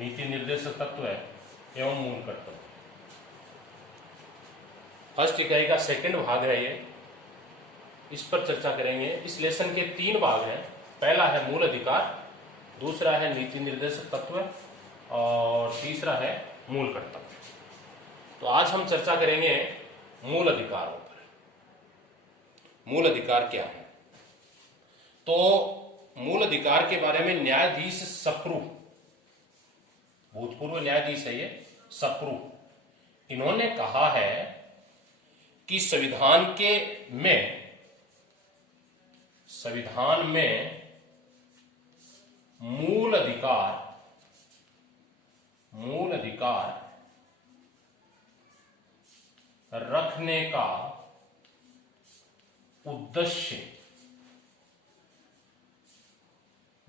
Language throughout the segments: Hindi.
नीति निर्देशक तत्व है एवं मूल कर्तव्य। फर्स्ट इकाई का सेकंड भाग है ये, इस पर चर्चा करेंगे। इस लेसन के 3 भाग हैं। पहला है मूल अधिकार, दूसरा है नीति निर्देशक तत्व और तीसरा है मूल कर्तव्य। तो आज हम चर्चा करेंगे मूल अधिकारों पर। मूल अधिकार क्या है? तो मूल अधिकार के बारे में न्यायाधीश सप्रू, भूतपूर्व न्यायाधीश है ये सप्रू, इन्होंने कहा है कि संविधान में मूल अधिकार रखने का उद्देश्य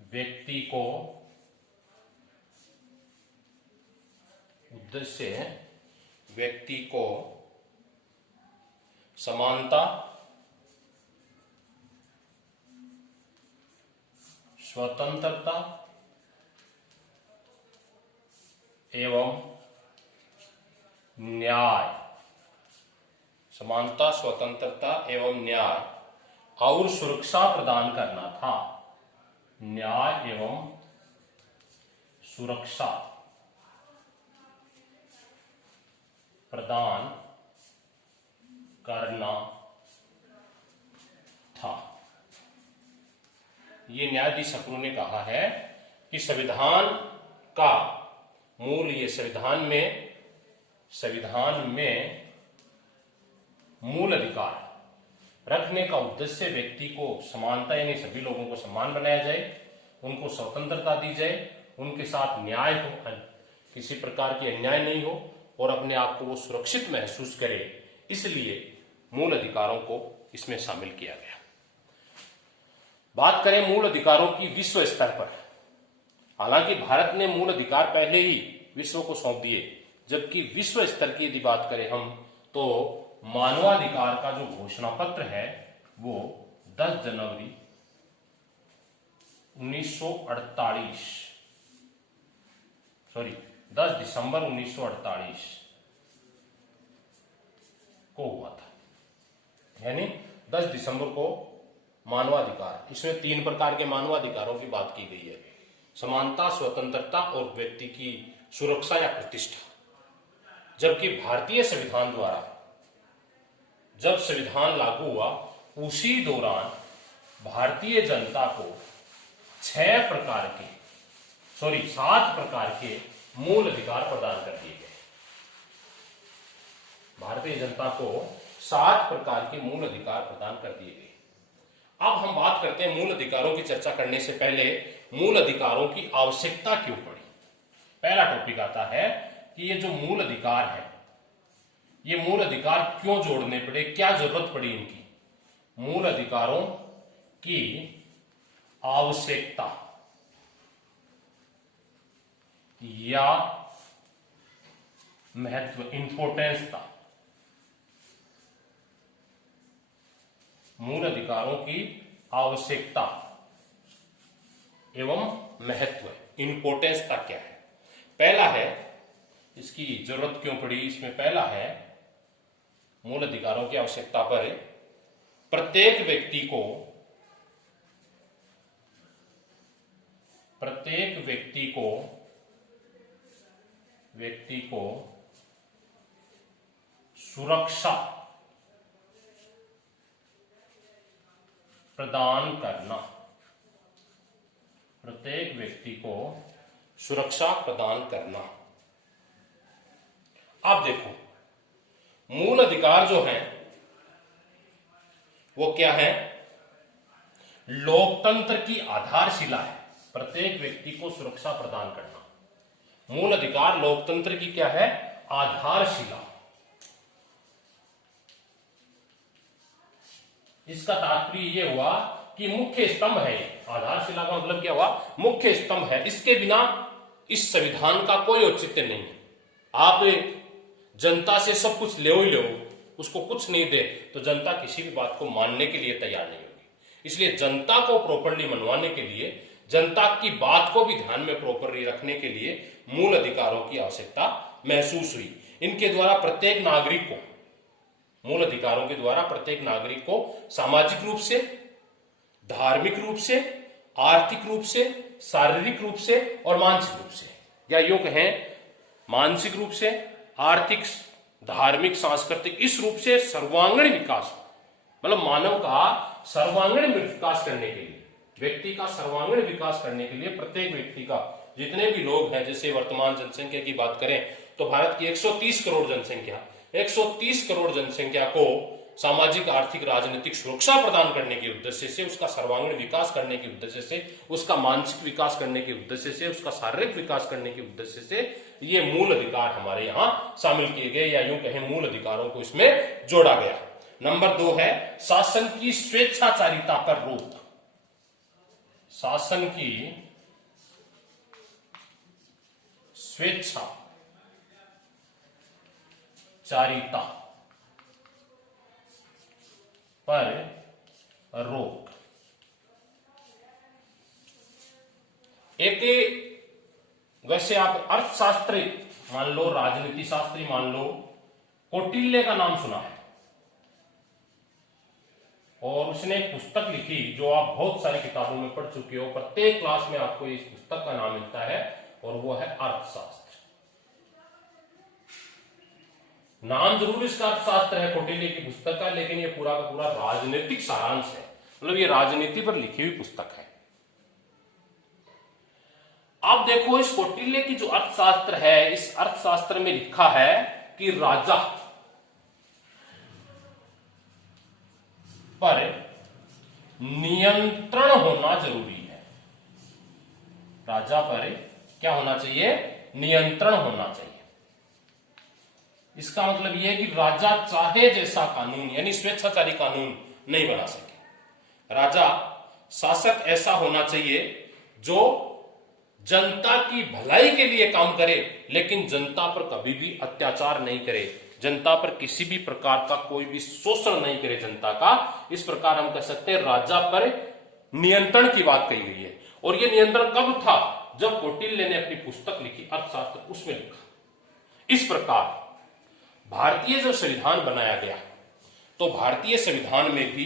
व्यक्ति को समानता, स्वतंत्रता एवं न्याय, समानता, स्वतंत्रता एवं न्याय और सुरक्षा प्रदान करना था। न्याय एवं सुरक्षा प्रदान करना था। ये न्यायाधीश सप्रू ने कहा है कि संविधान का मूल, ये संविधान में मूल अधिकार रखने का उद्देश्य व्यक्ति को समानता, यानी सभी लोगों को समान बनाया जाए, उनको स्वतंत्रता दी जाए, उनके साथ न्याय हो, किसी प्रकार की अन्याय नहीं हो और अपने आप को वो सुरक्षित महसूस करे, इसलिए मूल अधिकारों को इसमें शामिल किया गया। बात करें मूल अधिकारों की विश्व स्तर पर, हालांकि भारत ने मूल अधिकार पहले ही विश्व को सौंप दिए, जबकि विश्व स्तर की यदि बात करें हम तो मानवाधिकार का जो घोषणा पत्र है वो 10 जनवरी 1948 10 दिसंबर 1948 को हुआ था। यानी 10 दिसंबर को मानवाधिकार, इसमें 3 प्रकार के मानवाधिकारों की बात की गई है: समानता, स्वतंत्रता और व्यक्ति की सुरक्षा या प्रतिष्ठा। जबकि भारतीय संविधान द्वारा जब संविधान लागू हुआ उसी दौरान भारतीय जनता को 7 प्रकार के मूल अधिकार प्रदान कर दिए गए। भारतीय जनता को 7 प्रकार के मूल अधिकार प्रदान कर दिए गए। अब हम बात करते हैं मूल अधिकारों की चर्चा करने से पहले मूल अधिकारों की आवश्यकता क्यों पड़ी। पहला टॉपिक आता है कि ये जो मूल अधिकार है, ये मूल अधिकार क्यों जोड़ने पड़े, क्या जरूरत पड़ी इनकी। मूल अधिकारों की आवश्यकता या महत्व, इंपोर्टेंस था। मूल अधिकारों की आवश्यकता एवं महत्व, इंपोर्टेंस था क्या है। पहला है, इसकी जरूरत क्यों पड़ी, इसमें पहला है मूल अधिकारों की आवश्यकता पर प्रत्येक व्यक्ति को सुरक्षा प्रदान करना, प्रत्येक व्यक्ति को सुरक्षा प्रदान करना। अब देखो, मूल अधिकार जो है वो क्या है? लोकतंत्र की आधारशिला है। प्रत्येक व्यक्ति को सुरक्षा प्रदान करना, मूल अधिकार लोकतंत्र की क्या है? आधारशिला। इसका तात्पर्य यह हुआ कि मुख्य स्तंभ है। आधारशिला का मतलब क्या हुआ? मुख्य स्तंभ है। इसके बिना इस संविधान का कोई औचित्य नहीं है। आप जनता से सब कुछ ले ही लो, उसको कुछ नहीं दे तो जनता किसी भी बात को मानने के लिए तैयार नहीं होगी। इसलिए जनता को प्रॉपरली मनवाने के लिए, जनता की बात को भी ध्यान में प्रॉपरली रखने के लिए मूल अधिकारों की आवश्यकता महसूस हुई। इनके द्वारा प्रत्येक नागरिक को, मूल अधिकारों के द्वारा प्रत्येक नागरिक को सामाजिक रूप से, धार्मिक रूप से, आर्थिक रूप से, शारीरिक रूप से और मानसिक रूप से, या यूं कहें मानसिक रूप से, आर्थिक, धार्मिक, सांस्कृतिक, इस रूप से सर्वांगीण विकास, मतलब मानव का सर्वांगीण विकास करने के लिए, व्यक्ति का सर्वांगीण विकास करने के लिए प्रत्येक व्यक्ति का, जितने भी लोग हैं, जैसे वर्तमान जनसंख्या की बात करें तो भारत की 130 करोड़ जनसंख्या, 130 करोड़ जनसंख्या को सामाजिक, आर्थिक, राजनीतिक सुरक्षा प्रदान करने के उद्देश्य से, उसका सर्वांगीण विकास करने के उद्देश्य से, उसका मानसिक विकास करने के उद्देश्य से, उसका शारीरिक विकास करने के उद्देश्य से ये मूल अधिकार हमारे यहां शामिल किए गए, या यूं कहें मूल अधिकारों को इसमें जोड़ा गया। नंबर 2 है शासन की स्वेच्छाचारिता पर रोक। शासन की स्वेच्छाचारिता पर रोक। एक, वैसे आप अर्थशास्त्री मान लो, राजनीति शास्त्री मान लो, कौटिल्य का नाम सुना है, और उसने एक पुस्तक लिखी जो आप बहुत सारी किताबों में पढ़ चुके हो, प्रत्येक क्लास में आपको इस पुस्तक का नाम मिलता है, और वो है अर्थशास्त्र। नाम जरूर इसका अर्थशास्त्र है कौटिल्य की पुस्तक का, लेकिन ये पूरा का पूरा राजनीतिक सारांश है, मतलब ये राजनीति पर लिखी हुई पुस्तक है। आप देखो इस कौटिल्य की जो अर्थशास्त्र है, इस अर्थशास्त्र में लिखा है कि राजा पर नियंत्रण होना जरूरी है। राजा पर क्या होना चाहिए? नियंत्रण होना चाहिए। इसका मतलब यह है कि राजा चाहे जैसा कानून, यानी स्वेच्छाचारी कानून नहीं बना सके। राजा, शासक ऐसा होना चाहिए जो जनता की भलाई के लिए काम करे, लेकिन जनता पर कभी भी अत्याचार नहीं करे, जनता पर किसी भी प्रकार का कोई भी शोषण नहीं करे जनता का। इस प्रकार हम कह सकते हैं राजा पर नियंत्रण की बात कही गई है। और यह नियंत्रण कब था? जब कौटिल्य ने अपनी पुस्तक लिखी अर्थशास्त्र, उसमें लिखा। इस प्रकार भारतीय जब संविधान बनाया गया तो भारतीय संविधान में भी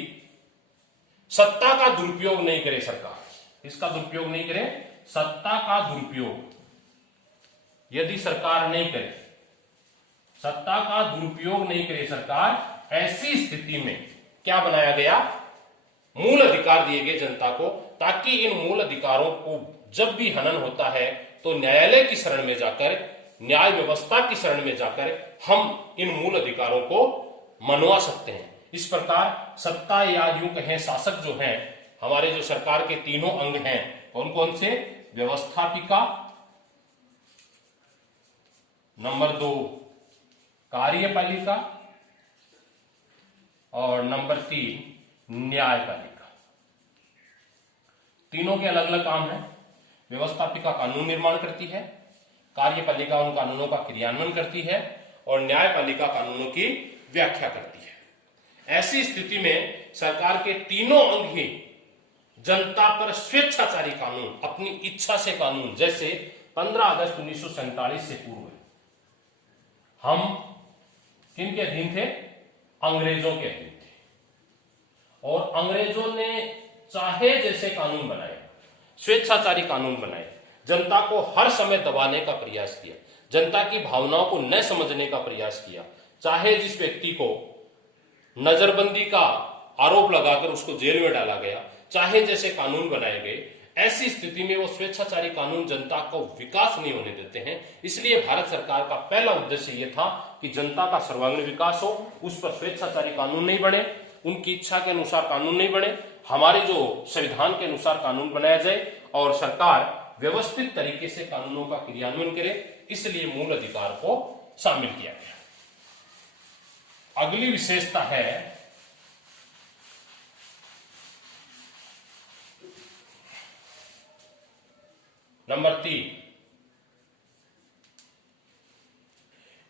सत्ता का दुरुपयोग नहीं करे सरकार। इसका दुरुपयोग नहीं करे, सत्ता का दुरुपयोग यदि सरकार नहीं करे, सत्ता का दुरुपयोग नहीं करे सरकार, ऐसी स्थिति में क्या बनाया गया? मूल अधिकार दिए गए जनता को, ताकि इन मूल अधिकारों को जब भी हनन होता है तो न्यायालय की शरण में जाकर, न्याय व्यवस्था की शरण में जाकर हम इन मूल अधिकारों को मनवा सकते हैं। इस प्रकार सत्ता, या यूं कहें शासक जो हैं, हमारे जो सरकार के तीनों अंग हैं, कौन कौन से? व्यवस्थापिका, नंबर 2 कार्यपालिका, और नंबर 3 न्यायपालिका। तीनों के अलग अलग काम हैं। व्यवस्थापिका कानून निर्माण करती है, कार्यपालिका उन कानूनों का क्रियान्वयन करती है, और न्यायपालिका कानूनों की व्याख्या करती है। ऐसी स्थिति में सरकार के तीनों अंग ही जनता पर स्वेच्छाचारी कानून, अपनी इच्छा से कानून, जैसे 15 अगस्त 1947 से पूर्व हम किनके अधीन थे? अंग्रेजों के अधीन थे, और अंग्रेजों ने चाहे जैसे कानून बनाए, स्वेच्छाचारी कानून बनाए, जनता को हर समय दबाने का प्रयास किया, जनता की भावनाओं को न समझने का प्रयास किया। चाहे जिस व्यक्ति को नजरबंदी का आरोप लगाकर उसको जेल में डाला गया, चाहे जैसे कानून बनाए गए, ऐसी स्थिति में वो स्वेच्छाचारी कानून जनता को विकास नहीं होने देते हैं। इसलिए भारत सरकार का पहला उद्देश्य यह था कि जनता का सर्वांगीण विकास हो, उस पर स्वेच्छाचारी कानून नहीं बने, उनकी इच्छा के अनुसार कानून नहीं बने, हमारे जो संविधान के अनुसार कानून बनाया जाए, और सरकार व्यवस्थित तरीके से कानूनों का क्रियान्वयन करे। इसलिए मूल अधिकार को शामिल किया गया। अगली विशेषता है नंबर 3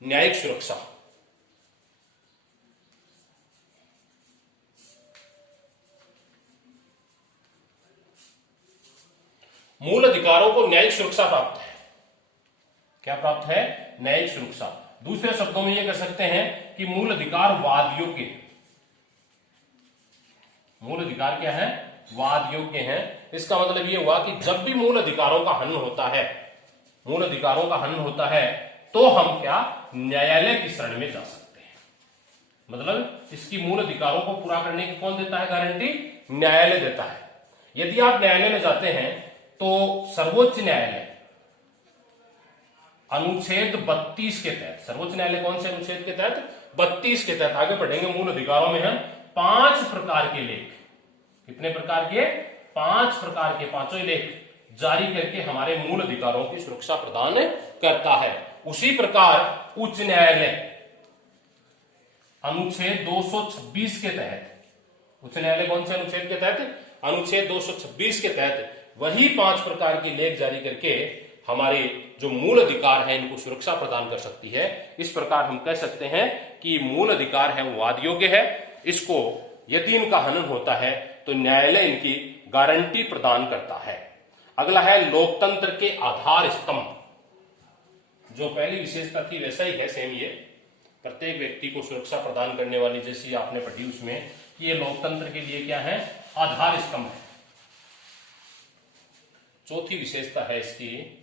न्यायिक सुरक्षा। मूल अधिकारों को न्यायिक सुरक्षा प्राप्त है। क्या प्राप्त है? न्यायिक सुरक्षा। दूसरे शब्दों में यह कह सकते हैं कि मूल अधिकार वाद योग्य, मूल अधिकार क्या है? वाद योग्य है। इसका मतलब यह हुआ कि जब भी मूल अधिकारों का हनन होता है, मूल अधिकारों का हनन होता है, तो हम क्या न्यायालय की शरण में जा सकते हैं। मतलब इसकी मूल अधिकारों को पूरा करने की कौन देता है गारंटी? न्यायालय देता है। यदि आप न्यायालय में जाते हैं तो सर्वोच्च न्यायालय अनुच्छेद 32 के तहत, सर्वोच्च न्यायालय कौन से अनुच्छेद के तहत? 32 के तहत, आगे बढ़ेंगे, मूल अधिकारों में हम 5 प्रकार के लेख, कितने प्रकार के? 5 प्रकार के, पांचों लेख जारी करके हमारे मूल अधिकारों की सुरक्षा प्रदान करता है। उसी प्रकार उच्च न्यायालय अनुच्छेद 226 के तहत, उच्च न्यायालय कौन से अनुच्छेद के तहत? अनुच्छेद 226 के तहत वही 5 प्रकार की लेख जारी करके हमारे जो मूल अधिकार है इनको सुरक्षा प्रदान कर सकती है। इस प्रकार हम कह सकते हैं कि मूल अधिकार है वो वाद योग्य है। इसको यदि इनका हनन होता है तो न्यायालय इनकी गारंटी प्रदान करता है। अगला है लोकतंत्र के आधार स्तंभ। जो पहली विशेषता थी वैसा ही है, सेम ये, प्रत्येक व्यक्ति को सुरक्षा प्रदान करने वाली, जैसी आपने पढ़ी उसमें, कि ये लोकतंत्र के लिए क्या है? आधार स्तंभ है। चौथी विशेषता है इसकी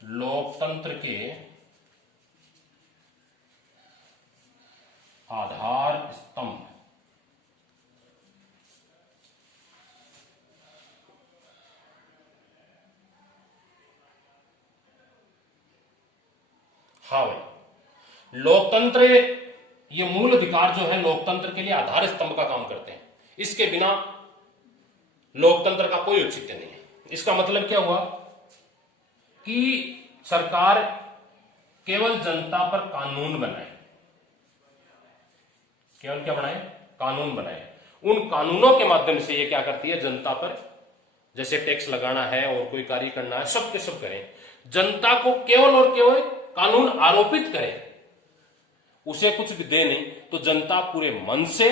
लोकतंत्र के आधार स्तंभ। हाँ भाई, लोकतंत्र, ये मूल अधिकार जो है लोकतंत्र के लिए आधार स्तंभ का काम करते हैं। इसके बिना लोकतंत्र का कोई औचित्य नहीं है। इसका मतलब क्या हुआ कि सरकार केवल जनता पर कानून बनाए, केवल क्या बनाए? कानून बनाए। उन कानूनों के माध्यम से ये क्या करती है? जनता पर, जैसे टैक्स लगाना है और कोई कार्य करना है, सब के सब करें। जनता को केवल और केवल कानून आरोपित करे, उसे कुछ भी दे नहीं, तो जनता पूरे मन से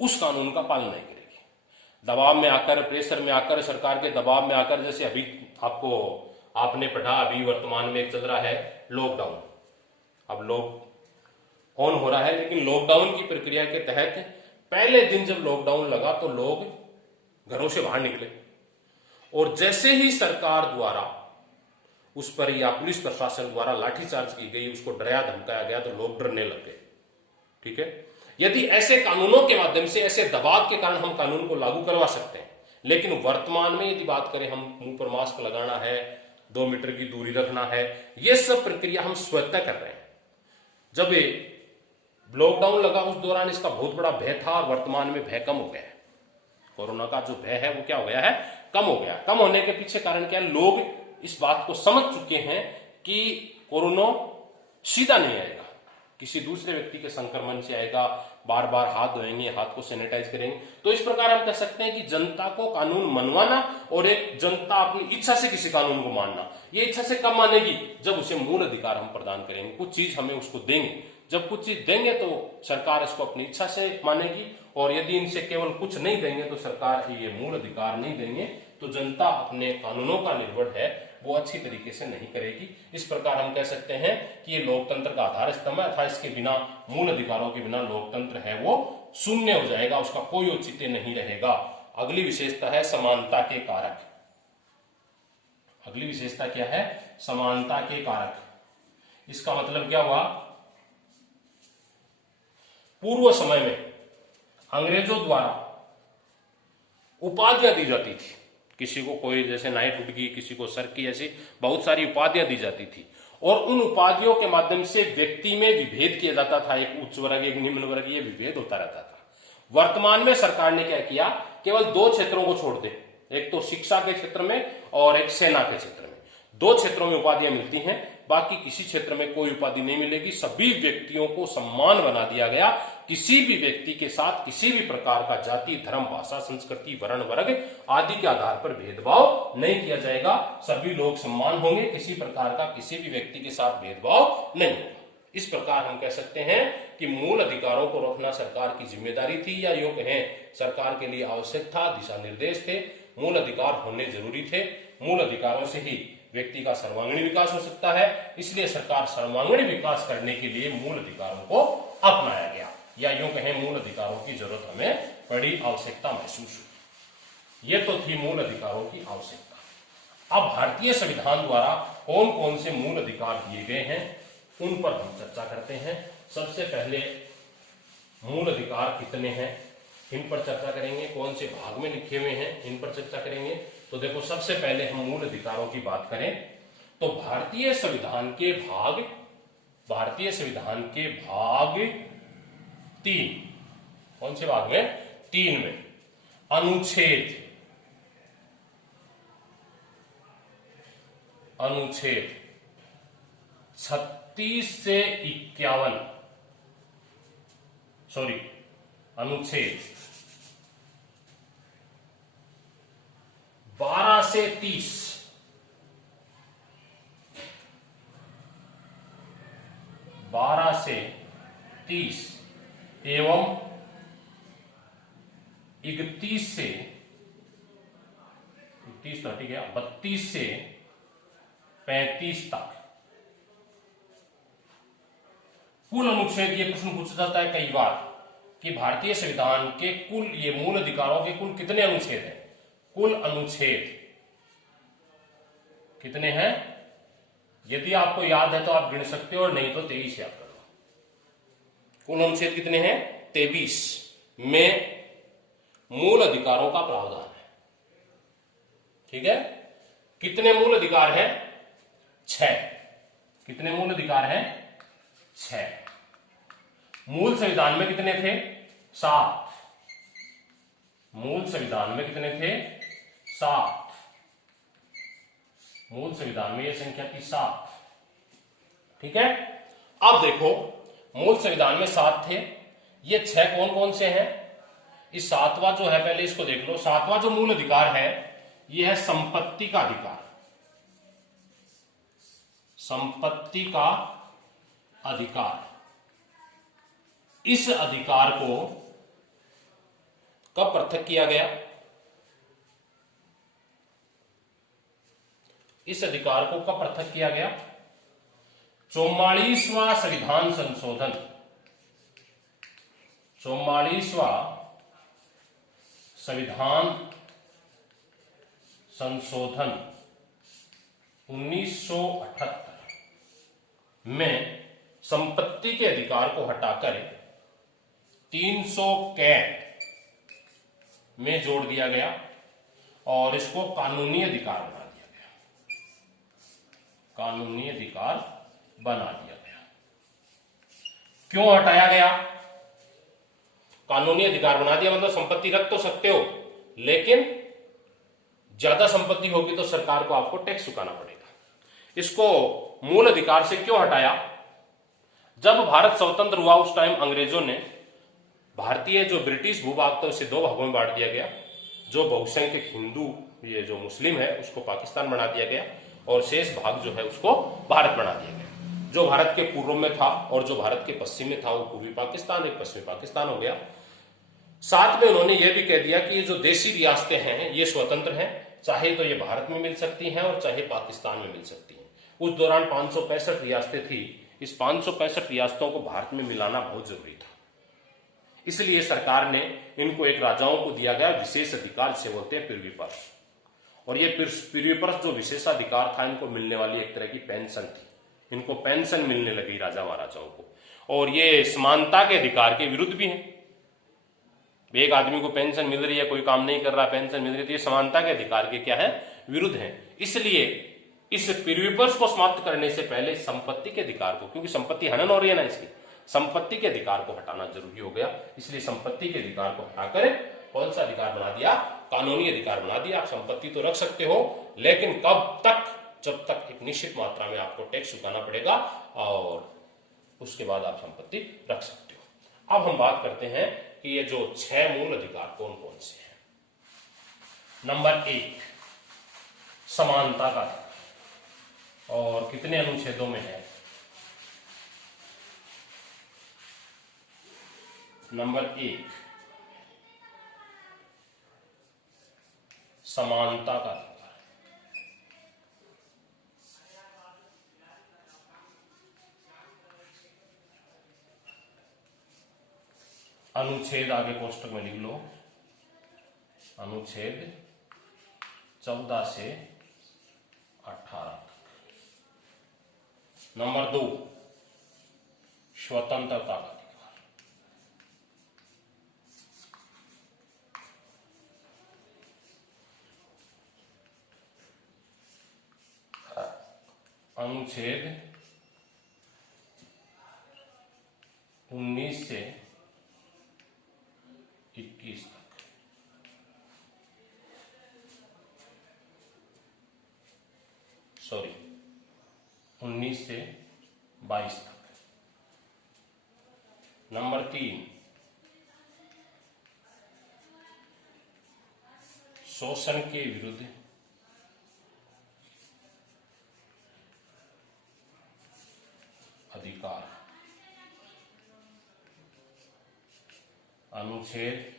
उस कानून का पालन नहीं करेगी। दबाव में आकर, प्रेशर में आकर, सरकार के दबाव में आकर, जैसे अभी आपने पढ़ा, अभी वर्तमान में एक चल रहा है लॉकडाउन। अब ऑन हो रहा है, लेकिन लॉकडाउन की प्रक्रिया के तहत पहले दिन जब लॉकडाउन लगा तो लोग घरों से बाहर निकले, और जैसे ही सरकार द्वारा उस पर या पुलिस प्रशासन द्वारा लाठीचार्ज की गई, उसको डराया धमकाया गया, तो लोग डरने लग गए। ठीक है, यदि ऐसे कानूनों के माध्यम से, ऐसे दबाव के कारण हम कानून को लागू करवा सकते हैं, लेकिन वर्तमान में यदि बात करें, हम मुंह पर मास्क लगाना है, 2 मीटर की दूरी रखना है, यह सब प्रक्रिया हम स्वतः कर रहे हैं। जब लॉकडाउन लगा उस दौरान इसका बहुत बड़ा भय था, और वर्तमान में भय कम हो गया है। कोरोना का जो भय है वो क्या हो गया है? कम हो गया। कम होने के पीछे कारण क्या है? लोग इस बात को समझ चुके हैं कि कोरोना सीधा नहीं आएगा, किसी दूसरे व्यक्ति के संक्रमण से आएगा, बार बार हाथ धोएंगे, हाथ को सैनिटाइज करेंगे। तो इस प्रकार हम कह सकते हैं कि जनता को कानून मनवाना और एक जनता अपनी इच्छा से किसी कानून को मानना, ये इच्छा से कब मानेगी? जब उसे मूल अधिकार हम प्रदान करेंगे, कुछ चीज हमें उसको देंगे। जब कुछ चीज देंगे तो सरकार इसको अपनी इच्छा से मानेगी, और यदि इनसे केवल कुछ नहीं देंगे तो सरकार ये मूल अधिकार नहीं देंगे, तो जनता अपने कानूनों का निर्वहन है वो अच्छी तरीके से नहीं करेगी। इस प्रकार हम कह सकते हैं कि ये लोकतंत्र का आधार स्तंभ है, अर्थात इसके बिना, मूल अधिकारों के बिना लोकतंत्र है वो शून्य हो जाएगा, उसका कोई औचित्य नहीं रहेगा। अगली विशेषता है समानता के कारक। अगली विशेषता क्या है? समानता के कारक। इसका मतलब क्या हुआ? पूर्व समय में अंग्रेजों द्वारा उपाधियां दी जाती थी, किसी को कोई जैसे नाइटहुड की, किसी को सर की, ऐसी बहुत सारी उपाधियां दी जाती थी, और उन उपाधियों के माध्यम से व्यक्ति में विभेद किया जाता था, एक उच्च वर्ग एक निम्न वर्ग, ये विभेद होता रहता था। वर्तमान में सरकार ने क्या किया? केवल 2 क्षेत्रों को छोड़ दे, एक तो शिक्षा के क्षेत्र में और एक सेना के क्षेत्र में, 2 क्षेत्रों में उपाधियां मिलती हैं, बाकी किसी क्षेत्र में कोई उपाधि नहीं मिलेगी। सभी व्यक्तियों को सम्मान बना दिया गया। किसी भी व्यक्ति के साथ किसी भी प्रकार का जाति, धर्म, भाषा, संस्कृति, वर्ण, वर्ग आदि के आधार पर भेदभाव नहीं किया जाएगा। सभी लोग समान होंगे, किसी प्रकार का किसी भी व्यक्ति के साथ भेदभाव नहीं होगा। इस प्रकार हम कह सकते हैं कि मूल अधिकारों को रखना सरकार की जिम्मेदारी थी, या योग है सरकार के लिए आवश्यक था, दिशा निर्देश थे। मूल अधिकार होने जरूरी थे। मूल अधिकारों से ही व्यक्ति का सर्वांगीण विकास हो सकता है। इसलिए सरकार सर्वांगीण विकास करने के लिए मूल अधिकारों को अपनाया गया, या यूं कहें मूल अधिकारों की जरूरत हमें बड़ी आवश्यकता महसूस हुई। ये तो थी मूल अधिकारों की आवश्यकता। अब भारतीय संविधान द्वारा कौन कौन से मूल अधिकार दिए गए हैं उन पर हम चर्चा करते हैं। सबसे पहले मूल अधिकार कितने हैं इन पर चर्चा करेंगे, कौन से भाग में लिखे हुए हैं इन पर चर्चा करेंगे। तो देखो, सबसे पहले हम मूल अधिकारों की बात करें तो भारतीय संविधान के भाग 3, कौन से भाग में? 3 में अनुच्छेद 36 से 51, अनुच्छेद 12 से 30, 12 से 30 एवं 31 से 32 से 35 तक कुल अनुच्छेद। ये प्रश्न पूछा जाता है कई बार कि भारतीय संविधान के कुल, ये मूल अधिकारों के कुल कितने अनुच्छेद हैं? कुल अनुच्छेद कितने हैं? यदि आपको याद है तो आप गिन सकते हो, और नहीं तो 23 याद कर लो। कुल अनुच्छेद कितने हैं? 23 में मूल अधिकारों का प्रावधान है। ठीक है, कितने मूल अधिकार हैं? 6। कितने मूल अधिकार हैं? 6। मूल संविधान में कितने थे? 7। मूल संविधान में कितने थे? 7। मूल संविधान में यह संख्या थी 7। ठीक है, अब देखो, मूल संविधान में 7 थे, ये 6 कौन कौन से हैं? इस 7वां जो है, पहले इसको देख लो। 7वां जो मूल अधिकार है यह है संपत्ति का अधिकार। संपत्ति का अधिकार। इस अधिकार को कब पृथक किया गया? इस अधिकार को कब पृथक किया गया? 44वां संविधान संशोधन। 44वां संविधान संशोधन 1978 में संपत्ति के अधिकार को हटाकर 300 कैट में जोड़ दिया गया और इसको कानूनी अधिकार बना दिया गया। कानूनी अधिकार बना दिया गया। क्यों हटाया गया? कानूनी अधिकार बना दिया मतलब संपत्ति रख तो सकते हो, लेकिन ज्यादा संपत्ति होगी तो सरकार को आपको टैक्स चुकाना पड़ेगा। इसको मूल अधिकार से क्यों हटाया? जब भारत स्वतंत्र हुआ उस टाइम अंग्रेजों ने भारतीय जो ब्रिटिश भूभाग था उसे 2 भागों में बांट दिया गया। जो बहुसंख्यक हिंदू, ये जो मुस्लिम है, उसको पाकिस्तान बना दिया गया और शेष भाग जो है उसको भारत बना दिया गया। जो भारत के पूर्व में था और जो भारत के पश्चिम में था वो पूर्वी पाकिस्तान, एक पश्चिमी पाकिस्तान हो गया। साथ में उन्होंने ये भी कह दिया कि ये जो देशी रियासतें हैं ये स्वतंत्र हैं, चाहे तो ये भारत में मिल सकती हैं और चाहे पाकिस्तान में मिल सकती हैं। उस दौरान 565 रियासतें थी। इस 565 रियासतों को भारत में मिलाना बहुत जरूरी था, इसलिए सरकार ने इनको एक राजाओं को दिया गया विशेष अधिकार, से बोलते हैं प्रिवी पर्स। और ये प्रिवी पर्स जो विशेषाधिकार था, इनको मिलने वाली एक तरह की पेंशन थी। इनको पेंशन मिलने लगी राजा महाराजाओं को, और ये समानता के अधिकार के विरुद्ध भी है। एक आदमी को पेंशन मिल रही है, कोई काम नहीं कर रहा, पेंशन मिल रही है, तो ये समानता के अधिकार के क्या है? विरुद्ध है। इसलिए इस प्रिवी पर्स को समाप्त करने से पहले संपत्ति के अधिकार को, क्योंकि संपत्ति हनन हो रही है ना, इसकी संपत्ति के अधिकार को हटाना जरूरी हो गया। इसलिए संपत्ति के अधिकार को हटाकर कौन सा अधिकार बना दिया? कानूनी अधिकार बना दिया। आप संपत्ति तो रख सकते हो, लेकिन कब तक? जब तक एक निश्चित मात्रा में आपको टैक्स चुकाना पड़ेगा, और उसके बाद आप संपत्ति रख सकते हो। अब हम बात करते हैं कि ये जो 6 मूल अधिकार कौन कौन से हैं। नंबर 1 समानता का अधिकार, और कितने अनुच्छेदों में है? नंबर 1 समानता का अधिकार। अनुच्छेद आगे कोष्टक में लिख लो, अनुच्छेद 14 से 18 तक। नंबर 2, स्वतंत्रता का अधिकार। अनुच्छेद 19 से 21 तक। सॉरी, 19 से 22 तक। नंबर 3, शोषण के विरुद्ध अधिकार। अनुच्छेद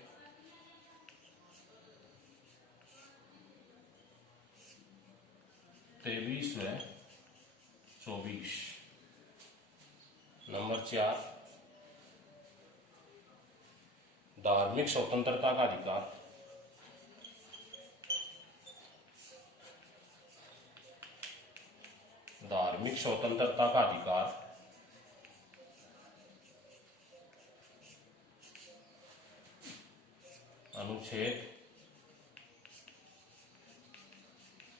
23 व 24। नंबर 4, धार्मिक स्वतंत्रता का अधिकार। धार्मिक स्वतंत्रता का अधिकार अनुच्छेद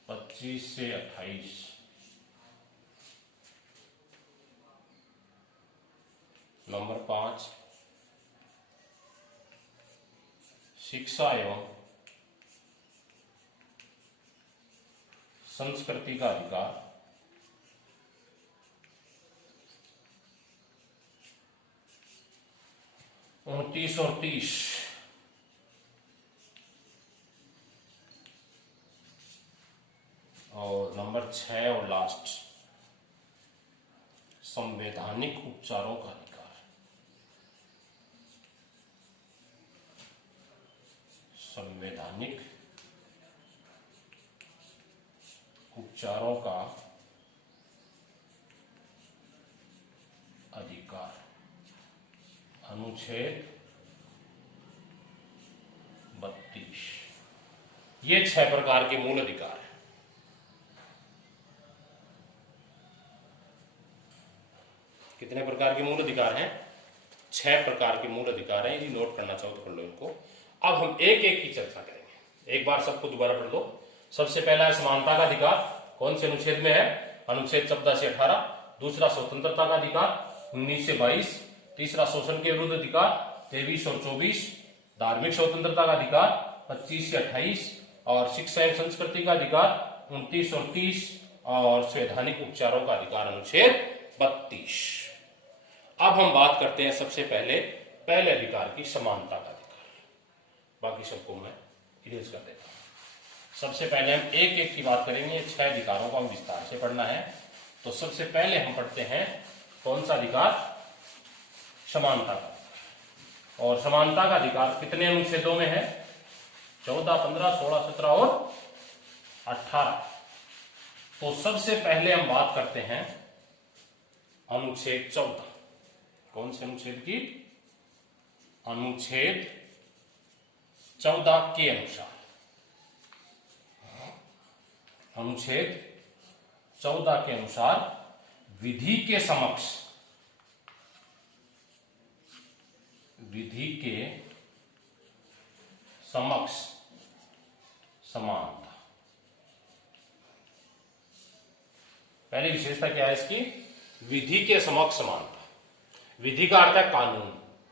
25 से 28। नंबर 5, शिक्षा एवं संस्कृति का अधिकार। उनतीस और 30। और नंबर 6 और लास्ट, संवैधानिक उपचारों का अधिकार। संवैधानिक उपचारों का अधिकार। अनुच्छेद 32। ये 6 प्रकार के मूल अधिकार हैं। कितने प्रकार के मूल अधिकार हैं? 6 प्रकार के मूल अधिकार हैं। यदि नोट करना चाहो तो कर लो इनको। अब हम एक एक की चर्चा करेंगे। एक बार सबको दोबारा पढ़ दो। सबसे पहला है समानता का अधिकार। कौन से अनुच्छेद में है? अनुच्छेद 14 से 18। दूसरा स्वतंत्रता का अधिकार 19 से 22। तीसरा शोषण के विरुद्ध अधिकार 23 और 24। धार्मिक स्वतंत्रता का अधिकार 25 से 28। और शिक्षा एवं संस्कृति का अधिकार 29 और 30। और संवैधानिक उपचारों का अधिकार अनुच्छेद 32। अब हम बात करते हैं सबसे पहले अधिकार की, समानता का अधिकार। बाकी सबको मैं इरेज कर देता हूं। सबसे पहले हम एक एक की बात करेंगे। 6 अधिकारों को हम विस्तार से पढ़ना है। तो सबसे पहले हम पढ़ते हैं कौन सा अधिकार? समानता का अधिकार। और समानता का अधिकार कितने अनुच्छेदों में है? 14, 15, 16, 17 और 18। तो सबसे पहले हम बात करते हैं अनुच्छेद 14। कौन से अनुच्छेद की? अनुच्छेद 14 के अनुसार। अनुच्छेद 14 के अनुसार विधि के समक्ष समानता। पहली विशेषता क्या है इसकी? विधि के समक्ष समानता। विधि का अर्थ है कानून।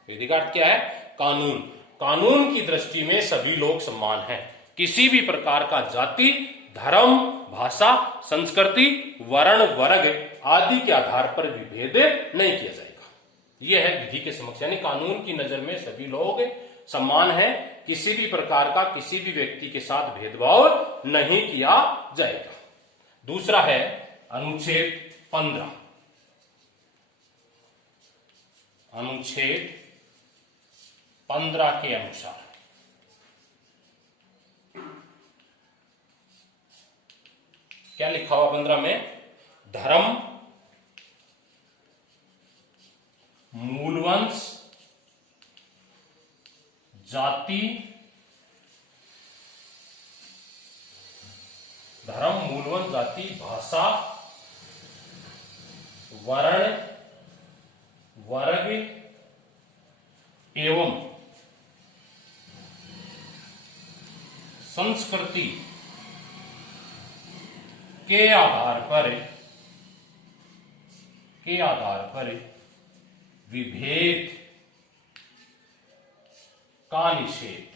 विधि का अर्थ क्या है? कानून। कानून की दृष्टि में सभी लोग समान हैं। किसी भी प्रकार का जाति, धर्म, भाषा, संस्कृति, वर्ण, वर्ग आदि के आधार पर विभेद नहीं किया जाएगा। यह है विधि के समक्ष, यानी कानून की नजर में सभी लोग समान हैं। किसी भी प्रकार का किसी भी व्यक्ति के साथ भेदभाव नहीं किया जाएगा। दूसरा है अनुच्छेद 15। अनुच्छेद 15 के अनुसार क्या लिखा हुआ 15 में? धर्म, मूलवंश, जाति, धर्म, मूलवंश, जाति, भाषा, वर्ण, वर्ग एवं संस्कृति के आधार पर विभेद का निषेध।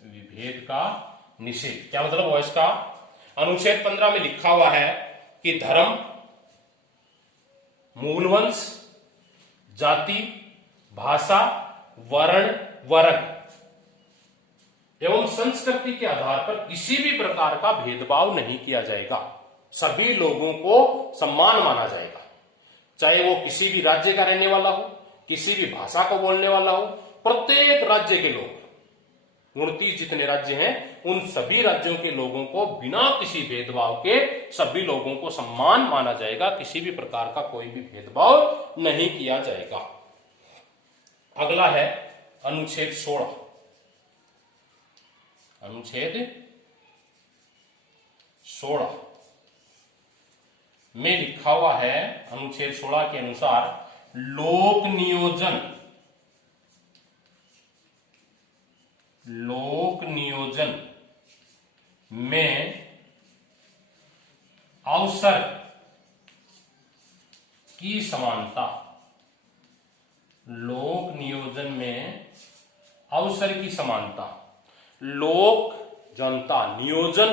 विभेद का निषेध क्या मतलब हुआ इसका? अनुच्छेद 15 में लिखा हुआ है कि धर्म, मूलवंश, जाति, भाषा, वर्ण, वर्ग एवं संस्कृति के आधार पर किसी भी प्रकार का भेदभाव नहीं किया जाएगा। सभी लोगों को सम्मान माना जाएगा, चाहे वो किसी भी राज्य का रहने वाला हो, किसी भी भाषा को बोलने वाला हो। प्रत्येक राज्य के लोग, 29 जितने राज्य हैं, उन सभी राज्यों के लोगों को बिना किसी भेदभाव के सभी लोगों को सम्मान माना जाएगा। किसी भी प्रकार का कोई भी भेदभाव नहीं किया जाएगा। अगला है अनुच्छेद 16। अनुच्छेद 16 में लिखा हुआ है, अनुच्छेद 16 के अनुसार लोक नियोजन में अवसर की समानता। लोक नियोजन में अवसर की समानता। लोक जनता, नियोजन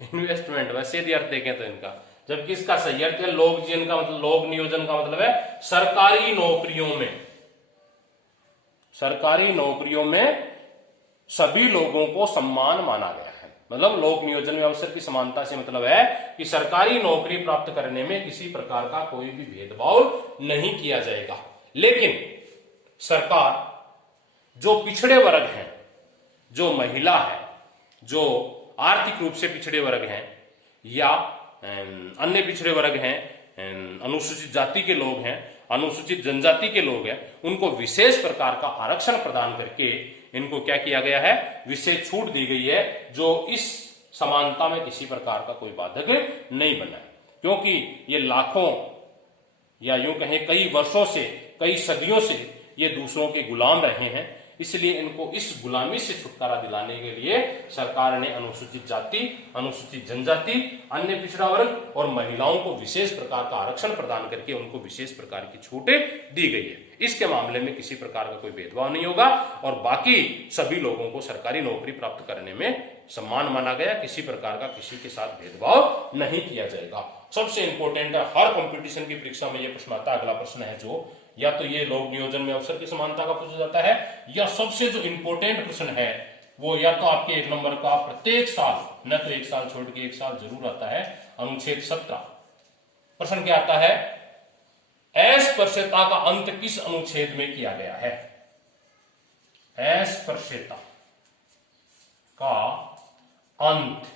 इन्वेस्टमेंट, वैसे यदि अर्थ देखें तो इनका, जबकि इसका सही अर्थ है लोक जीवन का मतलब, लोक नियोजन का मतलब है सरकारी नौकरियों में। सरकारी नौकरियों में सभी लोगों को सम्मान माना गया है। मतलब लोक नियोजन में अवसर की समानता से मतलब है कि सरकारी नौकरी प्राप्त करने में किसी प्रकार का कोई भी भेदभाव नहीं किया जाएगा। लेकिन सरकार जो पिछड़े वर्ग हैं, जो महिला है, जो आर्थिक रूप से पिछड़े वर्ग हैं या अन्य पिछड़े वर्ग हैं, अनुसूचित जाति के लोग हैं, अनुसूचित जनजाति के लोग हैं, उनको विशेष प्रकार का आरक्षण प्रदान करके इनको क्या किया गया है? विशेष छूट दी गई है, जो इस समानता में किसी प्रकार का कोई बाधक नहीं बना है। क्योंकि ये लाखों या यूं कहें कई वर्षों से, कई सदियों से ये दूसरों के गुलाम रहे हैं, इसलिए इनको इस गुलामी से छुटकारा दिलाने के लिए सरकार ने अनुसूचित जाति, अनुसूचित जनजाति, अन्य पिछड़ा वर्ग और महिलाओं को विशेष प्रकार का आरक्षण प्रदान करके उनको विशेष प्रकार की छूटें दी गई है। इसके मामले में किसी प्रकार का कोई भेदभाव नहीं होगा और बाकी सभी लोगों को सरकारी नौकरी प्राप्त करने में सम्मान माना गया। किसी प्रकार का किसी के साथ भेदभाव नहीं किया जाएगा। सबसे इंपॉर्टेंट है, हर कंपटीशन की परीक्षा में यह प्रश्न आता है। अगला प्रश्न है जो, या तो ये लोक नियोजन में अवसर की समानता का पूछा जाता है, या सबसे जो इंपॉर्टेंट प्रश्न है वो या तो आपके 1 नंबर का प्रत्येक साल, न तो 1 साल छोड़ के 1 साल जरूर आता है, अनुच्छेद 17। प्रश्न क्या आता है? अस्पृश्यता का अंत किस अनुच्छेद में किया गया है? अस्पृश्यता का अंत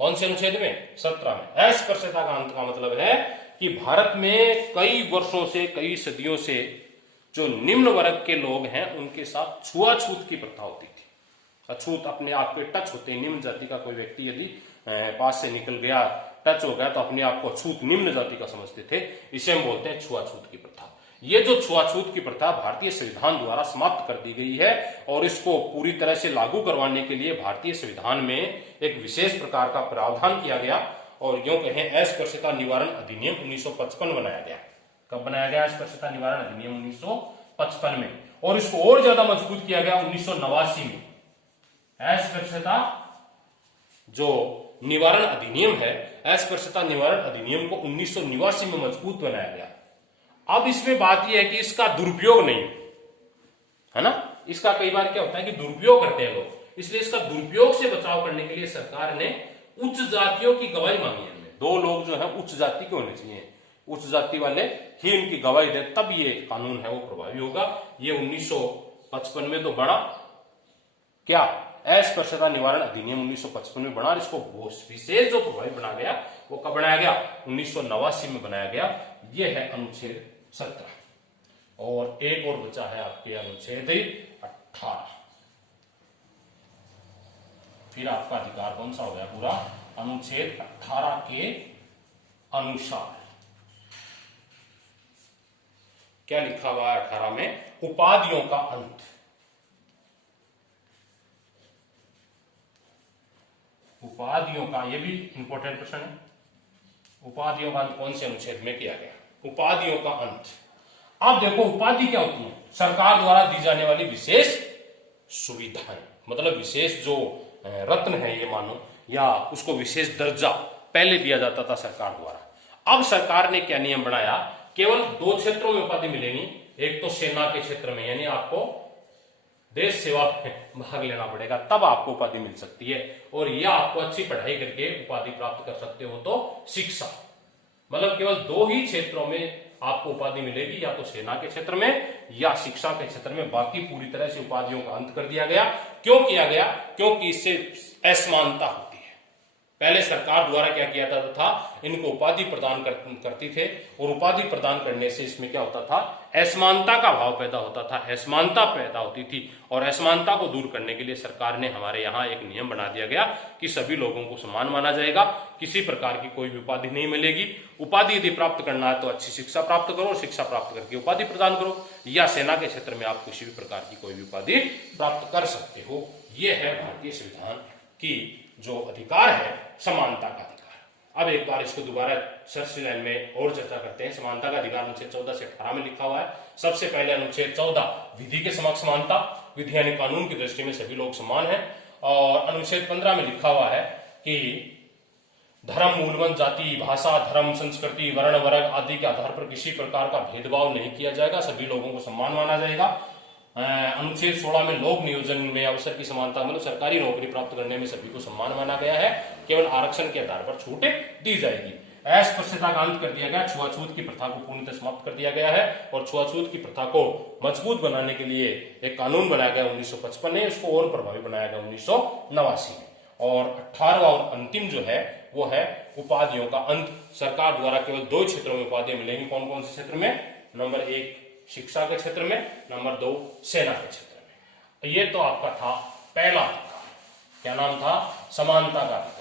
कौन से अनुच्छेद में? 17 में। अस्पृश्यता का अंत का मतलब है कि भारत में कई वर्षों से, कई सदियों से जो निम्न वर्ग के लोग हैं उनके साथ छुआछूत की प्रथा होती थी। अछूत अपने आप पे टच होते, निम्न जाति का कोई व्यक्ति यदि पास से निकल गया, टच हो गया, तो अपने आप को अछूत, निम्न जाति का समझते थे। इसे हम बोलते हैं छुआछूत की प्रथा। ये जो छुआछूत की प्रथा भारतीय संविधान द्वारा समाप्त कर दी गई है और इसको पूरी तरह से लागू करवाने के लिए भारतीय संविधान में एक विशेष प्रकार का प्रावधान किया गया और यूं कहें अस्पृश्यता निवारण अधिनियम 1955 बनाया गया। कब बनाया गया? अस्पृश्यता निवारण अधिनियम 1955 में। और इसको और ज्यादा मजबूत किया गया 1989 में। अस्पृश्यता जो निवारण अधिनियम है, अस्पृश्यता निवारण अधिनियम को 1989 में मजबूत बनाया गया। अब इसमें बात यह है कि इसका दुरुपयोग नहीं है ना। इसका कई बार क्या होता है कि दुरुपयोग करते हैं लोग, इसलिए इसका दुरुपयोग से बचाव करने के लिए सरकार ने उच्च जातियों की गवाही मांगी है। 2 लोग जो है उच्च जाति के होने चाहिए, उच्च जाति वाले ही इनकी गवाही दे, तब ये कानून है वो प्रभावी होगा। ये 1955 में तो बड़ा क्या अस्पृश्यता निवारण अधिनियम 1955 में बना, और इसको विशेष जो प्रभावी बना गया वो कब बनाया गया, 1989 में बनाया गया। ये है अनुच्छेद 17। और एक और बचा है आपके अनुच्छेद 18। फिर आपका अधिकार कौन सा हो गया पूरा, अनुच्छेद 18 के अनुसार क्या लिखा हुआ है 18 में, उपाधियों का अंत। उपाधियों का, ये भी इंपॉर्टेंट प्रश्न है, उपाधियों का अंत कौन से अनुच्छेद में किया गया, उपाधियों का अंत। अब देखो उपाधि क्या होती है, सरकार द्वारा दी जाने वाली विशेष सुविधाएं, मतलब विशेष जो रत्न है ये मानो, या उसको विशेष दर्जा पहले दिया जाता था सरकार द्वारा। अब सरकार ने क्या नियम बनाया, केवल 2 क्षेत्रों में उपाधि मिलेगी, एक तो सेना के क्षेत्र में, यानी आपको देश सेवा में भाग लेना पड़ेगा तब आपको उपाधि मिल सकती है, और यह आपको अच्छी पढ़ाई करके उपाधि प्राप्त कर सकते हो तो शिक्षा, मतलब केवल 2 ही क्षेत्रों में आपको उपाधि मिलेगी, या तो सेना के क्षेत्र में या शिक्षा के क्षेत्र में। बाकी पूरी तरह से उपाधियों का अंत कर दिया गया। क्यों किया गया, क्योंकि इससे असमानता होती है। पहले सरकार द्वारा क्या किया जाता था, इनको उपाधि प्रदान करती थे, और उपाधि प्रदान करने से इसमें क्या होता था, असमानता का भाव पैदा होता था, असमानता पैदा होती थी। और असमानता को दूर करने के लिए सरकार ने हमारे यहाँ एक नियम बना दिया गया कि सभी लोगों को समान माना जाएगा, किसी प्रकार की कोई भी उपाधि नहीं मिलेगी। उपाधि यदि प्राप्त करना है तो अच्छी शिक्षा प्राप्त करो, शिक्षा प्राप्त करके उपाधि प्रदान करो, या सेना के क्षेत्र में आप किसी भी प्रकार की कोई भी उपाधि प्राप्त कर सकते हो। यह है भारतीय संविधान की जो अधिकार है, समानता का अधिकार। अब एक बार इसको दोबारा सर्च लाइन में और चर्चा करते हैं। समानता का अधिकार अनुच्छेद 14 से 18 में लिखा हुआ है। सबसे पहले अनुच्छेद 14, विधि के समक्ष समानता, विधि यानी कानून की दृष्टि में सभी लोग समान हैं। और अनुच्छेद 15 में लिखा हुआ है कि धर्म, मूलवंत, जाति, भाषा, धर्म, संस्कृति, वर्ण, वर्ग आदि के आधार पर किसी प्रकार का भेदभाव नहीं किया जाएगा, सभी लोगों को समान माना जाएगा। अनुच्छेद 16 में लोक नियोजन में अवसर की समानता, मतलब सरकारी नौकरी प्राप्त करने में सभी को समान माना गया है, केवल आरक्षण के आधार पर छूटें दी जाएगी। अस्पृश्यता का अंत कर दिया गया, छुआछूत की प्रथा को पूर्णतः समाप्त कर दिया गया है, और छुआछूत की प्रथा को मजबूत बनाने के लिए एक कानून बनाया गया 1955 में, उसको और प्रभावी बनाया गया 1989 में। और 18वां और अंतिम जो है वो है उपाधियों का अंत। सरकार द्वारा केवल 2 क्षेत्रों में उपाधियां मिलेंगी। कौन कौन से क्षेत्र में, नंबर 1 शिक्षा के क्षेत्र में, नंबर 2 सेना के क्षेत्र में। ये तो आपका था पहला अधिकार, क्या नाम था, समानता का अधिकार।